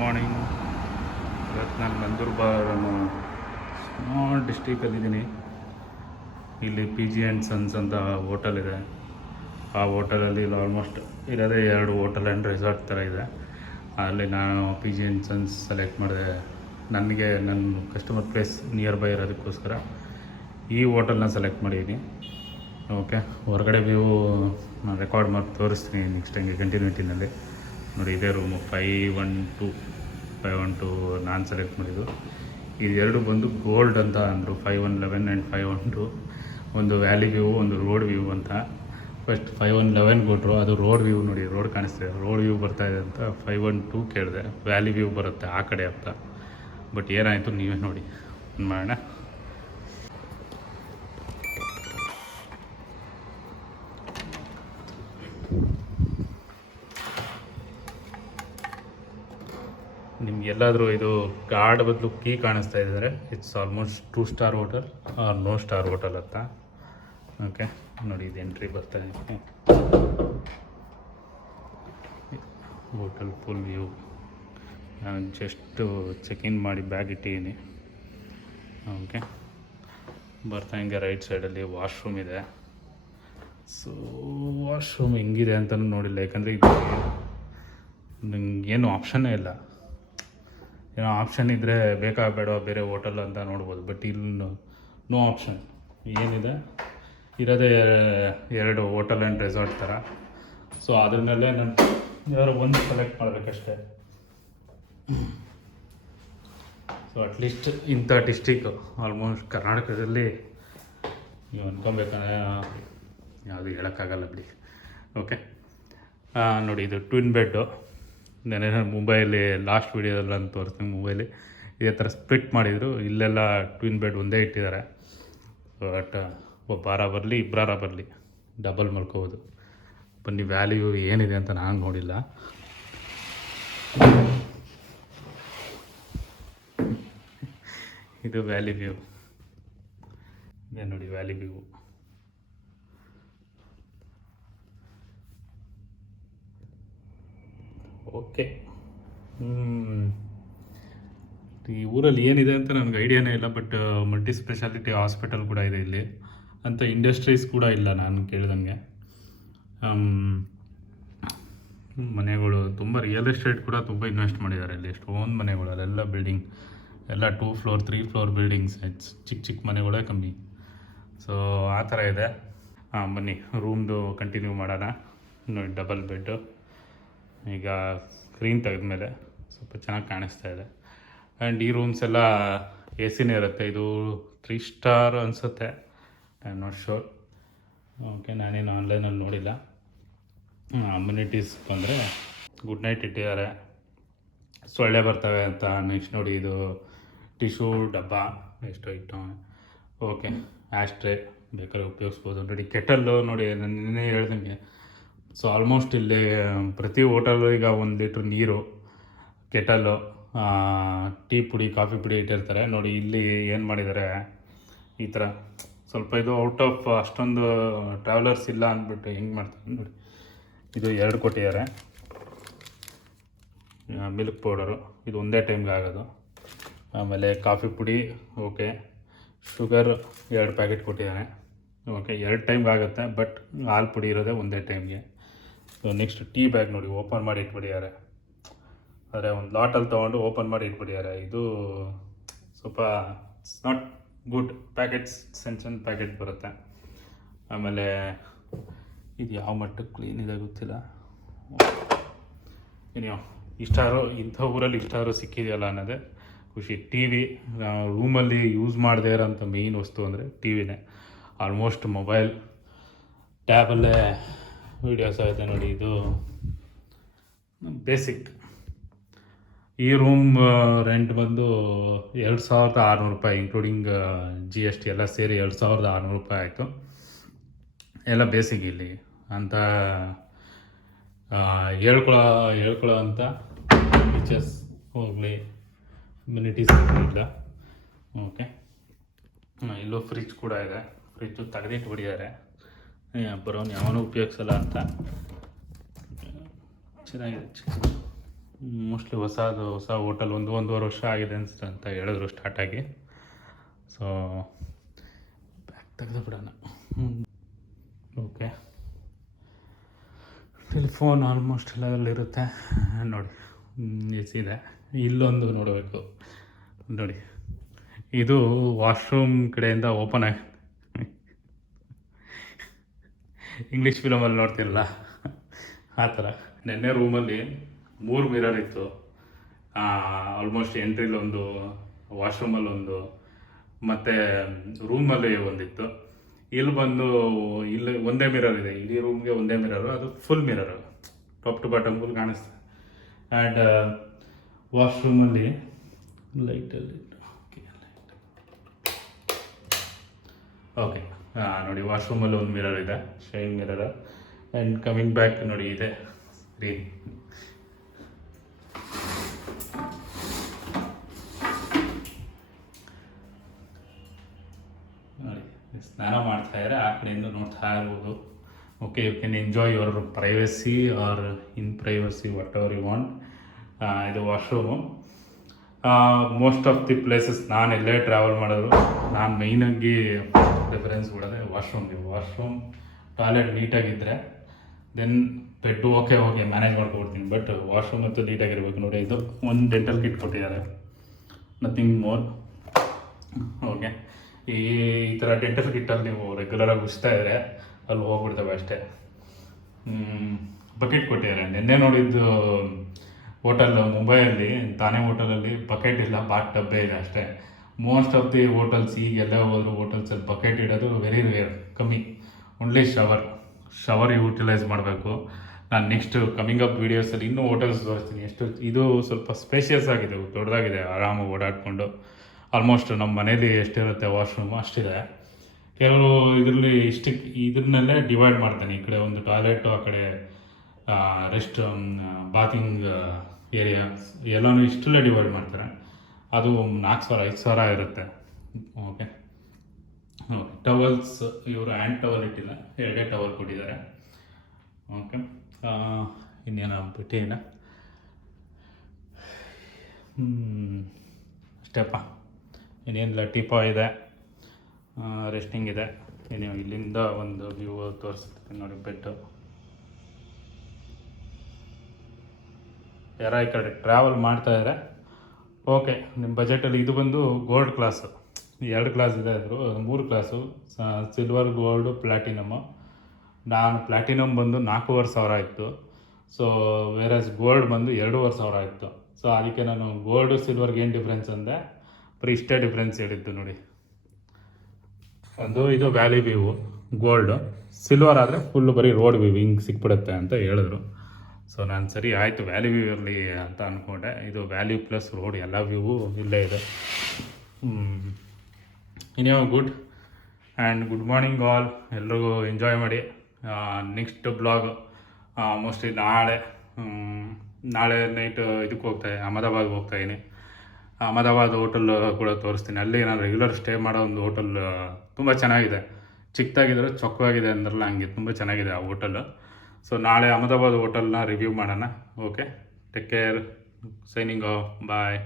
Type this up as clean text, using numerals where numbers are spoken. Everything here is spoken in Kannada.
ಮಾರ್ನಿಂಗ್. ಇವತ್ತು ನಾನು ನಂದೂರ್ಬಾರ್ ಅನ್ನೋ ಸ್ಮಾಲ್ ಡಿಸ್ಟ್ರಿಕಲ್ಲಿದ್ದೀನಿ. ಇಲ್ಲಿ PG&Sons ಅಂತ ಹೋಟೆಲ್ ಇದೆ. ಆ ಹೋಟೆಲಲ್ಲಿ ಆಲ್ಮೋಸ್ಟ್ ಇರೋದೇ 2 ಹೋಟೆಲ್ ಆ್ಯಂಡ್ ರೆಸಾರ್ಟ್ ಥರ ಇದೆ. ಅಲ್ಲಿ ನಾನು PG&Sons ಸೆಲೆಕ್ಟ್ ಮಾಡಿದೆ. ನನಗೆ ನನ್ನ ಕಸ್ಟಮರ್ ಪ್ಲೇಸ್ ನಿಯರ್ ಬೈ ಇರೋದಕ್ಕೋಸ್ಕರ ಈ ಹೋಟೆಲ್ನ ಸೆಲೆಕ್ಟ್ ಮಾಡಿದ್ದೀನಿ. ಓಕೆ, ಹೊರಗಡೆ ವ್ಯೂ ನಾನು ರೆಕಾರ್ಡ್ ಮಾಡಿ ತೋರಿಸ್ತೀನಿ ನೆಕ್ಸ್ಟ್ ಹಂಗೆ ಕಂಟಿನ್ಯೂಟಿನಲ್ಲಿ. ನೋಡಿ, ಇದೇ ರೂಮು 512 ನಾನು ಸೆಲೆಕ್ಟ್ ಮಾಡಿದ್ದು. ಇದು ಎರಡು ಬಂದು ಗೋಲ್ಡ್ ಅಂತ ಅಂದರು, 5111 ಆ್ಯಂಡ್ 512. ಒಂದು ವ್ಯಾಲಿ ವ್ಯೂ, ಒಂದು ರೋಡ್ ವ್ಯೂ ಅಂತ. ಫಸ್ಟ್ 5111 ಕೊಟ್ಟರು, ಅದು ರೋಡ್ ವ್ಯೂ. ನೋಡಿ, ರೋಡ್ ಕಾಣಿಸ್ತಿದೆ, ರೋಡ್ ವ್ಯೂ ಬರ್ತಾಯಿದೆ ಅಂತ 512 ಕೇಳಿದೆ. ವ್ಯಾಲಿ ವ್ಯೂ ಬರುತ್ತೆ ಆ ಕಡೆ ಅಂತ. ಬಟ್ ಏನಾಯಿತು ನೀವೇ ನೋಡಿ. ಒಂದು ಮಾಡೋಣ. ನಿಮಗೆಲ್ಲಾದರೂ ಇದು ಗಾರ್ಡ್ ಬದಲು ಕೀ ಕಾಣಿಸ್ತಾ ಇದ್ದರೆ it's almost 2 star hotel or no star hotel ಅಂತ. ಓಕೆ, ನೋಡಿ, ಇದು ಎಂಟ್ರಿ ಬರ್ತಾ ಇದೆ. Hotel full view. ನಾನು ಜಸ್ಟು ಚೆಕ್-ಇನ್ ಮಾಡಿ ಬ್ಯಾಗ್ ಇಟ್ಟಿದ್ದೀನಿ. ಓಕೆ, ಬರ್ತಾ ಹಿಂಗೆ ರೈಟ್ ಸೈಡಲ್ಲಿ ವಾಶ್ರೂಮ್ ಇದೆ. ಸೊ ವಾಶ್ರೂಮ್ ಹೆಂಗಿದೆ ಅಂತಲೂ ನೋಡಿಲ್ಲ, ಯಾಕಂದರೆ ಇದು ನನಗೇನು ಆಪ್ಷನ್ನೇ ಇಲ್ಲ. ಏನೋ ಆಪ್ಷನ್ ಇದ್ದರೆ ಬೇಕಾ ಬೇಡ ಬೇರೆ ಹೋಟೆಲ್ ಅಂತ ನೋಡ್ಬೋದು. ಬಟ್ ಇಲ್ಲಿ ನೋ ಆಪ್ಷನ್. ಏನಿದೆ ಇರೋದೇ 2 ಹೋಟೆಲ್ ಆ್ಯಂಡ್ ರೆಸಾರ್ಟ್ ಥರ. ಸೊ ಅದರಲ್ಲೇ ನಾನು ಯಾರೋ ಒಂದು ಸೆಲೆಕ್ಟ್ ಮಾಡಬೇಕಷ್ಟೆ. ಸೊ ಅಟ್ಲೀಸ್ಟ್ ಇಂಥ ಡಿಸ್ಟಿಕ್ ಆಲ್ಮೋಸ್ಟ್ ಕರ್ನಾಟಕದಲ್ಲಿ ನೀವು ಅಂದ್ಕೊಬೇಕಂದ್ರೆ ಯಾವುದು ಹೇಳೋಕ್ಕಾಗಲ್ಲ ಬಿಡಿ. ಓಕೆ, ನೋಡಿ, ಇದು ಟ್ವಿನ್ ಬೆಡ್ಡು. ನೆನೆ ಮುಂಬೈಯಲ್ಲಿ ಲಾಸ್ಟ್ ವೀಡಿಯೋದಲ್ಲಿ ನಾನು ತೋರಿಸ್ತೀನಿ. ಮುಂಬೈಲಿ ಇದೇ ಥರ ಸ್ಪ್ಲಿಟ್ ಮಾಡಿದರು. ಇಲ್ಲೆಲ್ಲ ಟ್ವಿನ್ ಬೆಡ್ ಒಂದೇ ಇಟ್ಟಿದ್ದಾರೆ. ಬಟ್ ಒಬ್ಬಾರ ಬರಲಿ ಇಬ್ಬರಾರ ಬರಲಿ ಡಬಲ್ ಮಲ್ಕೋಬೋದು. ಬನ್ನಿ, ವ್ಯಾಲ್ಯೂ ಏನಿದೆ ಅಂತ ನಾನು ನೋಡಿಲ್ಲ. ಇದು ವ್ಯಾಲಿ ವ್ಯೂ ಇದೆ ನೋಡಿ, ವ್ಯಾಲಿ ವ್ಯೂ. ಓಕೆ, ಈ ಊರಲ್ಲಿ ಏನಿದೆ ಅಂತ ನನಗೆ ಐಡಿಯಾನೇ ಇಲ್ಲ. ಬಟ್ ಮಲ್ಟಿ ಸ್ಪೆಷಾಲಿಟಿ ಹಾಸ್ಪಿಟಲ್ ಕೂಡ ಇದೆ ಇಲ್ಲಿ ಅಂತ. ಇಂಡಸ್ಟ್ರೀಸ್ ಕೂಡ ಇಲ್ಲ ನಾನು ಕೇಳಿದಂಗೆ. ಮನೆಗಳು ತುಂಬ, ರಿಯಲ್ ಎಸ್ಟೇಟ್ ಕೂಡ ತುಂಬ ಇನ್ವೆಸ್ಟ್ ಮಾಡಿದ್ದಾರೆ ಇಲ್ಲಿ. ಎಷ್ಟೊಂದು ಮನೆಗಳು, ಅಲ್ಲೆಲ್ಲ ಬಿಲ್ಡಿಂಗ್, ಎಲ್ಲ 2 ಫ್ಲೋರ್ 3 ಫ್ಲೋರ್ ಬಿಲ್ಡಿಂಗ್ಸ್. ಚಿಕ್ಕ ಚಿಕ್ಕ ಮನೆಗಳೇ ಕಮ್ಮಿ. ಸೊ ಆ ಥರ ಇದೆ. ಬನ್ನಿ ರೂಮ್ದು ಕಂಟಿನ್ಯೂ ಮಾಡೋಣ. ನೋಡಿ, ಡಬಲ್ ಬೆಡ್ಡು. ಈಗ ಸ್ಕ್ರೀನ್ ತೆಗೆದ್ಮೇಲೆ ಸ್ವಲ್ಪ ಚೆನ್ನಾಗಿ ಕಾಣಿಸ್ತಾ ಇದೆ. ಆ್ಯಂಡ್ ಈ ರೂಮ್ಸ್ ಎಲ್ಲ AC ಇರುತ್ತೆ. ಇದು 3 ಸ್ಟಾರ್ ಅನಿಸುತ್ತೆ, I am not sure. Okay, ನಾನೇನು ಆನ್ಲೈನಲ್ಲಿ ನೋಡಿಲ್ಲ. ಅಮ್ಯುನಿಟೀಸ್ ಬಂದರೆ ಗುಡ್ ನೈಟ್ ಇಟ್ಟಿದ್ದಾರೆ, ಸೊಳ್ಳೆ ಬರ್ತವೆ ಅಂತ. ನೆಕ್ಸ್ಟ್ ನೋಡಿ, ಇದು ಟಿಶ್ಯೂ ಡಬ್ಬ ಎಷ್ಟೋ ಇಟ್ಟು. ಓಕೆ, ಆಸ್ಟ್ರೇ ಬೇಕಾದ್ರೆ ಉಪಯೋಗಿಸ್ಬೋದು. ನೋಡಿ, ಕೆಟಲ್ಲು ನೋಡಿ, ನಾನು ನಿನ್ನೆ ಹೇಳ್ದಂಗೆ. ಸೊ ಆಲ್ಮೋಸ್ಟ್ ಇಲ್ಲಿ ಪ್ರತಿ ಹೋಟೆಲು ಈಗ 1 ಲೀಟ್ರ್ ನೀರು, ಕೆಟಲ್ಲು, ಟೀ ಪುಡಿ, ಕಾಫಿ ಪುಡಿ ಇಟ್ಟಿರ್ತಾರೆ. ನೋಡಿ, ಇಲ್ಲಿ ಏನು ಮಾಡಿದ್ದಾರೆ, ಈ ಥರ ಸ್ವಲ್ಪ ಇದು ಔಟ್ ಆಫ್ ಅಷ್ಟೊಂದು ಟ್ರಾವೆಲರ್ಸ್ ಇಲ್ಲ ಅಂದ್ಬಿಟ್ಟು ಹೆಂಗೆ ಮಾಡ್ತಾರೆ ನೋಡಿ. ಇದು 2 ಕೊಟ್ಟಿದ್ದಾರೆ. ಮಿಲ್ಕ್ ಪೌಡರು, ಇದು ಒಂದೇ ಟೈಮ್ಗೆ ಆಗೋದು. ಆಮೇಲೆ ಕಾಫಿ ಪುಡಿ, ಓಕೆ, ಶುಗರ್ 2 ಪ್ಯಾಕೆಟ್ ಕೊಟ್ಟಿದ್ದಾರೆ. ಓಕೆ, 2 ಟೈಮ್ಗೆ ಆಗುತ್ತೆ. ಬಟ್ ಹಾಲು ಪುಡಿ ಇರೋದೇ ಒಂದೇ ಟೈಮ್ಗೆ. ಸೊ ನೆಕ್ಸ್ಟ್ ಟೀ ಬ್ಯಾಗ್ ನೋಡಿ, ಓಪನ್ ಮಾಡಿ ಇಟ್ಬಿಟ್ಟಿದ್ದಾರೆ. ಆದರೆ ಒಂದು ಲಾಟಲ್ಲಿ ತೊಗೊಂಡು ಓಪನ್ ಮಾಡಿ ಇಟ್ಬಿಟ್ಟಿದ್ದಾರೆ. ಇದು ಸ್ವಲ್ಪ ಇಟ್ಸ್ ನಾಟ್ ಗುಡ್. ಪ್ಯಾಕೆಟ್ಸ್ ಸಣ್ಣ ಪ್ಯಾಕೆಟ್ ಬರುತ್ತೆ. ಆಮೇಲೆ ಇದು ಯಾವ ಮಟ್ಟಕ್ಕೆ ಕ್ಲೀನ್ ಇದೆ ಗೊತ್ತಿಲ್ಲ. ಏನೋ ಇಷ್ಟಾರು ಇಂಥ ಊರಲ್ಲಿ ಇಷ್ಟಾರು ಸಿಕ್ಕಿದೆಯಲ್ಲ ಅನ್ನೋದೇ ಖುಷಿ. TV ರೂಮಲ್ಲಿ ಯೂಸ್ ಮಾಡದೇ ಇರೋಂಥ ಮೇಯ್ನ್ ವಸ್ತು ಅಂದರೆ TVನೇ. ಆಲ್ಮೋಸ್ಟ್ ಮೊಬೈಲ್, ಟ್ಯಾಬಲ್ಲೇ ವೀಡಿಯೋಸ್ ಆಗುತ್ತೆ ನೋಡಿ. ಇದು ಬೇಸಿಕ್. ಈ ರೂಮ್ ರೆಂಟ್ ಬಂದು 2600 ರೂಪಾಯಿ, ಇನ್ಕ್ಲೂಡಿಂಗ್ GST ಎಲ್ಲ ಸೇರಿ 2600 ರೂಪಾಯಿ ಆಯಿತು. ಎಲ್ಲ ಬೇಸಿಕ್ ಇಲ್ಲಿ ಅಂತ ಹೇಳ್ಕೊಳ್ಳೋ ಅಂತ ಫೀಚರ್ಸ್ ಹೋಗಲಿ, ಅಮ್ಯುನಿಟೀಸ್ ಇಲ್ಲ. ಓಕೆ, ಇಲ್ಲೂ ಫ್ರಿಜ್ ಕೂಡ ಇದೆ. ಫ್ರಿಜ್ಜು ತೆಗೆದಿಟ್ಟು ಬಿಡಿದ್ದಾರೆ. ಬರೋನು ಯಾವನೂ ಉಪಯೋಗಿಸಲ್ಲ ಅಂತ. ಚೆನ್ನಾಗಿದೆ. ಮೋಸ್ಟ್ಲಿ ಹೊಸ ಹೋಟೆಲ್ ಒಂದೂವರೆ ವರ್ಷ ಆಗಿದೆ ಅನಿಸುತ್ತೆ ಅಂತ ಹೇಳಿದ್ರು ಸ್ಟಾರ್ಟಾಗಿ. ಸೊ ಬ್ಯಾಗ್ ತೆಗೆದು ಬಿಡೋಣ. ಓಕೆ, ಟೆಲಿಫೋನ್ ಆಲ್ಮೋಸ್ಟ್ ಎಲ್ಲದರಲ್ಲಿರುತ್ತೆ ನೋಡಿ. ಇದೆ, ಇಲ್ಲೊಂದು ನೋಡಬೇಕು ನೋಡಿ, ಇದು ವಾಶ್ರೂಮ್ ಕಡೆಯಿಂದ ಓಪನ್ ಆಗಿ ಇಂಗ್ಲೀಷ್ ಫಿಲಮಲ್ಲಿ ನೋಡ್ತಿರಲ್ಲ ಆ ಥರ. ನೆನ್ನೆ ರೂಮಲ್ಲಿ 3 ಮಿರರ್ ಇತ್ತು. ಆಲ್ಮೋಸ್ಟ್ ಎಂಟ್ರಿಲಿ ಒಂದು, ವಾಶ್ರೂಮಲ್ಲಿ ಒಂದು, ಮತ್ತು ರೂಮಲ್ಲಿ ಒಂದಿತ್ತು. ಇಲ್ಲಿ ಬಂದು ಇಲ್ಲಿ ಒಂದೇ ಮಿರರ್ ಇದೆ, ಇಡೀ ರೂಮ್ಗೆ ಒಂದೇ ಮಿರರು, ಅದು full mirror, top to bottom full ಕಾಣಿಸ್ತದೆ. ಆ್ಯಂಡ್ ವಾಶ್ರೂಮಲ್ಲಿ ಲೈಟಲ್ಲಿ ಓಕೆ ನೋಡಿ, ವಾಶ್ರೂಮಲ್ಲಿ ಒಂದು ಮಿರರ್ ಇದೆ, shine mirror. And coming back ನೋಡಿ, ಇದೆ ಸ್ಕ್ರೀನ್. ನೋಡಿ, ಸ್ನಾನ ಮಾಡ್ತಾಯಿದ್ರೆ ಆ ಕಡೆಯಿಂದ ನೋಡ್ತಾ ಇರ್ಬೋದು. Okay, you can enjoy your privacy or in privacy, whatever you want. ಇದು washroom. Most of the places ನಾನು ಎಲ್ಲೇ ಟ್ರಾವೆಲ್ ಮಾಡೋದು, ನಾನು ಮೈನಾಗಿ ಪ್ರಿಫರೆನ್ಸ್ ಕೊಡೋದೆ ವಾಶ್ರೂಮ್ಗೆ. ವಾಶ್ರೂಮ್ ಟಾಯ್ಲೆಟ್ ನೀಟಾಗಿದ್ದರೆ ದೆನ್ ಬೆಡ್ಡು ಓಕೆ ಮ್ಯಾನೇಜ್ ಮಾಡ್ಕೊಡ್ತೀನಿ. ಬಟ್ ವಾಶ್ರೂಮ್ ಅಂತೂ ನೀಟಾಗಿರ್ಬೇಕು. ನೋಡಿ, ಇದು ಒಂದು ಡೆಂಟಲ್ ಕಿಟ್ ಕೊಟ್ಟಿದ್ದಾರೆ, ನಥಿಂಗ್ ಮೋರ್. ಓಕೆ, ಈ ಥರ ಡೆಂಟಲ್ ಕಿಟ್ಟಲ್ಲಿ ನೀವು ರೆಗ್ಯುಲರಾಗಿ ಉಜ್ತಾ ಇದ್ದರೆ ಅಲ್ಲಿ ಹೋಗ್ಬಿಡ್ತವೆ ಅಷ್ಟೇ. ಬಕೆಟ್ ಕೊಟ್ಟಿದ್ದಾರೆ. ನಿನ್ನೆ ನೋಡಿದ್ದು ಹೋಟೆಲ್ ಮುಂಬೈಯಲ್ಲಿ, ತಾನೇ ಹೋಟೆಲಲ್ಲಿ ಬಕೆಟ್ ಇಲ್ಲ, ಬಾತ್ ಡಬ್ಬೆ ಇದೆ ಅಷ್ಟೇ. ಮೋಸ್ಟ್ ಆಫ್ ದಿ ಹೋಟೆಲ್ಸ್ ಈಗೆಲ್ಲ ಹೋದ್ರು ಹೋಟೆಲ್ಸಲ್ಲಿ ಬಕೆಟ್ ಇಡೋದು ವೆರಿ ರೇರ್, ಕಮ್ಮಿ. ಓನ್ಲಿ ಶವರ್ ಯೂಟಿಲೈಸ್ ಮಾಡಬೇಕು. ನಾನು ನೆಕ್ಸ್ಟ್ ಕಮಿಂಗ್ ಅಪ್ ವೀಡಿಯೋಸಲ್ಲಿ ಇನ್ನೂ ಹೋಟೆಲ್ಸ್ ತೋರಿಸ್ತೀನಿ. ಎಷ್ಟು ಇದು ಸ್ವಲ್ಪ ಸ್ಪೇಷಿಯಸ್ ಆಗಿದೆ, ದೊಡ್ಡದಾಗಿದೆ, ಆರಾಮಾಗಿ ಓಡಾಡಿಕೊಂಡು. ಆಲ್ಮೋಸ್ಟ್ ನಮ್ಮ ಮನೇಲಿ ಎಷ್ಟಿರುತ್ತೆ ವಾಶ್ರೂಮ್ ಅಷ್ಟಿದೆ. ಕೆಲವರು ಇದರಲ್ಲಿ ಇದನ್ನೆಲ್ಲೇ ಡಿವೈಡ್ ಮಾಡ್ತಾನೆ. ಈ ಕಡೆ ಒಂದು ಟಾಯ್ಲೆಟು, ಆ ಕಡೆ ರೆಸ್ಟ್, ಬಾತಿಂಗ್ ಏರಿಯಾ ಎಲ್ಲನೂ ಇಷ್ಟಲ್ಲೇ ಡಿವೈಡ್ ಮಾಡ್ತಾರೆ. ಅದು 4,000-5,000 ಇರುತ್ತೆ. ಓಕೆ, ಟವಲ್ಸ್ ಇವರು ಹ್ಯಾಂಡ್ ಟವಲ್ ಇಟ್ಟಿಲ್ಲ, 2 ಟವಲ್ ಕೊಟ್ಟಿದ್ದಾರೆ. ಓಕೆ, ಇನ್ನೇನು ಬಿಟ್ಟಿಲ್ಲ, ಅಷ್ಟೇಪ್ಪ, ಇನ್ನೇನಿಲ್ಲ. ಟೀಪಾ ಇದೆ, ರೆಸ್ಟಿಂಗ್ ಇದೆ. ನೀವು ಇಲ್ಲಿಂದ ಒಂದು ವ್ಯೂ ತೋರಿಸ್ತೀನಿ ನೋಡಿ, ಬೆಡ್ಡು. ಯಾರ ಈ ಕಡೆ ಟ್ರಾವೆಲ್ ಮಾಡ್ತಾಯಿದ್ರೆ ಓಕೆ, ನಿಮ್ಮ ಬಜೆಟಲ್ಲಿ ಇದು ಬಂದು ಗೋಲ್ಡ್ ಕ್ಲಾಸು. 2 ಕ್ಲಾಸ್ ಇದೆ, ಆದರೂ 3 ಕ್ಲಾಸು, ಸಿಲ್ವರ್, ಗೋಲ್ಡು, ಪ್ಲ್ಯಾಟಿನಮ್ಮು. ನಾನು ಪ್ಲ್ಯಾಟಿನಮ್ ಬಂದು 4,500 ಇತ್ತು. ಸೊ ವೇರಸ್ ಗೋಲ್ಡ್ ಬಂದು 2,500 ಇತ್ತು. ಸೊ ಅದಕ್ಕೆ ನಾನು ಗೋಲ್ಡು ಸಿಲ್ವರ್ಗೆ ಏನು ಡಿಫ್ರೆನ್ಸ್ ಅಂದೆ, ಬರೀ ಇಷ್ಟೇ ಡಿಫ್ರೆನ್ಸ್ ಹೇಳಿದ್ದು ನೋಡಿ. ಇದು ವ್ಯಾಲಿ ವ್ಯೂ ಗೋಲ್ಡು, ಸಿಲ್ವರ್ ಆದರೆ ಫುಲ್ಲು ಬರೀ ರೋಡ್ ವ್ಯೂ ಹಿಂಗೆ ಸಿಕ್ಬಿಡುತ್ತೆ ಅಂತ ಹೇಳಿದ್ರು. ಸೊ ನಾನು ಸರಿ ಆಯಿತು, ವ್ಯಾಲಿ ವ್ಯೂ ಇರಲಿ ಅಂತ ಅಂದ್ಕೊಂಡೆ. ಇದು ವ್ಯಾಲಿ ಪ್ಲಸ್ ರೋಡ್, ಎಲ್ಲ ವ್ಯೂ ಇಲ್ಲೇ ಇದೆ. ಇನ್ಯಾವ good and good morning all, ಎಲ್ರಿಗೂ ಎಂಜಾಯ್ ಮಾಡಿ. ನೆಕ್ಸ್ಟ್ ಬ್ಲಾಗ್ ಮೋಸ್ಟ್ಲಿ ನಾಳೆ ನೈಟ್ ಇದಕ್ಕೆ ಅಹಮದಾಬಾದ್ಗೆ ಹೋಗ್ತಾಯಿದ್ದೀನಿ. ಅಹಮದಾಬಾದ್ ಹೋಟೆಲ್ ಕೂಡ ತೋರಿಸ್ತೀನಿ. ಅಲ್ಲಿ ನಾನು ರೆಗ್ಯುಲರ್ ಸ್ಟೇ ಮಾಡೋ ಒಂದು ಹೋಟೆಲ್ ತುಂಬ ಚೆನ್ನಾಗಿದೆ, ಚಿಕ್ಕದಾಗಿದ್ರೆ ಚೊಕ್ಕವಾಗಿದೆ ಅಂದ್ರಲ್ಲ, ಹಂಗೆ ತುಂಬ ಚೆನ್ನಾಗಿದೆ ಆ ಹೋಟೆಲ್. ಸೊ ನಾಳೆ ಅಹಮದಾಬಾದ್ ಹೋಟೆಲ್ನ ರಿವ್ಯೂ ಮಾಡೋಣ. Okay, take care, signing off, ಬಾಯ್.